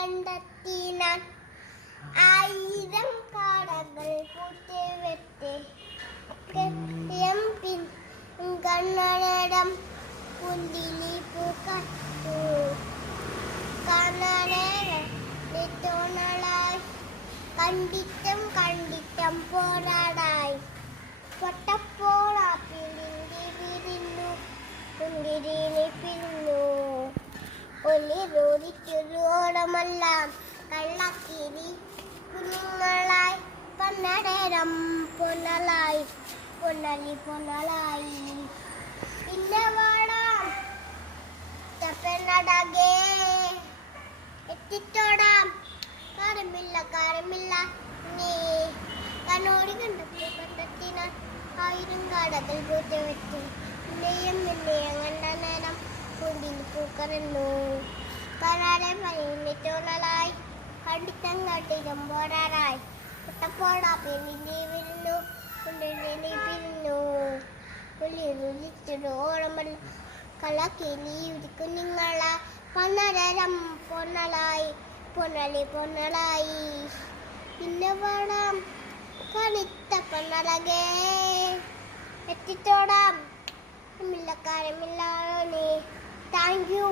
കണ്ടെത്തി ഞാൻ ആയിരം കാടകൾ കൂട്ടിവെട്ടി കണ്ണടം പുന്തിലി പൂക്കട്ടു കണ്ണടോണളായി കണ്ടിട്ടം പോരാടായി പൊട്ടപ്പോൾ ആ പിരിന്തി വിരിഞ്ഞു പുന്തിരിനെ പിരിഞ്ഞു ഒളിരോടിച്ചൊരോടമല്ല കള്ളക്കിരി കുഞ്ഞുങ്ങളായി പന്നടരം പൊന്നലായി പൊന്നലായി പിന്നെ വാടാം പെണ്ണടകേ എത്തിത്തോടാം കാരമില്ല നീ കണ്ണോടി കണ്ടെത്തിനാൽ ആയിരം കാടകൾ പൂത്തുവെട്ടി പിന്നെയും കണ്ട നേരം പൂന്തിൽ പൂക്കറന്നു കാണാതെ പനിന്നിട്ടോണലായി കണ്ടിട്ടം പോരാറായി കുട്ടപ്പോടാ പെണ്ണിന്റെ വിരുന്നു കുണ്ടിനെ പിരിഞ്ഞു ഒളിരുളിച്ചോളമല്ല കളക്കിലി കുഞ്ഞുങ്ങളാ പന്നരം പൊന്നലായി പിന്നെ വേണം കണിത്ത പന്നലകേ എത്തിത്തോടാം കാരമില്ല നീ താങ്ക് യു.